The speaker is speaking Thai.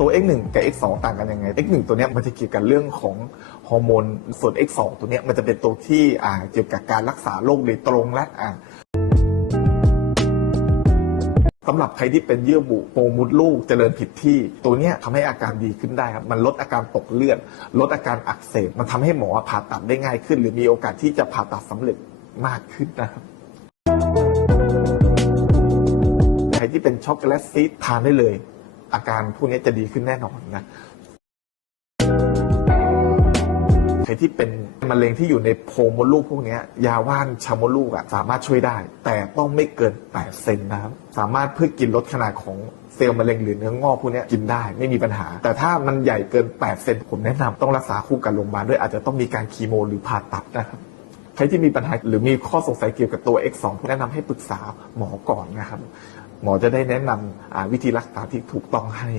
ตัว X1 กับ X2 ต่างกันยังไง X1 ตัวเนี้ยมันจะเกี่ยวกับเรื่องของฮอร์โมน ส่วน X2 ตัวเนี้ยมันจะเป็นตัวที่อ่าเกี่ยวกับการรักษาโรคโดยตรงและอ่าสำหรับใครที่เป็นเยื่อบุโปรมดลูกเจริญผิดที่ ตัวเนี้ยทำให้อาการดีขึ้นได้ครับ มันลดอาการตกเลือด ลดอาการอักเสบ มันทำให้หมอผ่าตัดได้ง่ายขึ้น หรือมีโอกาสที่จะผ่าตัดสำเร็จมากขึ้นนะครับใครที่เป็นช็อกโกแลตซีดทานได้เลย อาการพวกนี้จะดีขึ้นแน่นอนนะใครที่เป็นมะเร็งที่อยู่ในโพรงมดลูกพวกนี้ยาว่านชามดลูกอะสามารถช่วยได้ แต่ต้องไม่เกิน 8 เซนนะครับสามารถเพื่อกินลดขนาดของเซลล์มะเร็งหรือเนื้องอกพวกนี้กินได้ไม่มีปัญหา แต่ถ้ามันใหญ่เกิน 8 เซนผมแนะนำต้องรักษาคู่กับโรงพยาบาลด้วยอาจจะต้องมีการคีโมหรือผ่าตัดนะครับใครที่มีปัญหาหรือมีข้อสงสัยเกี่ยวกับตัว X2 ผมแนะนำให้ปรึกษาหมอก่อนนะครับ หมอจะได้แนะนำอ่าวิธีรักษาที่ถูกต้องให้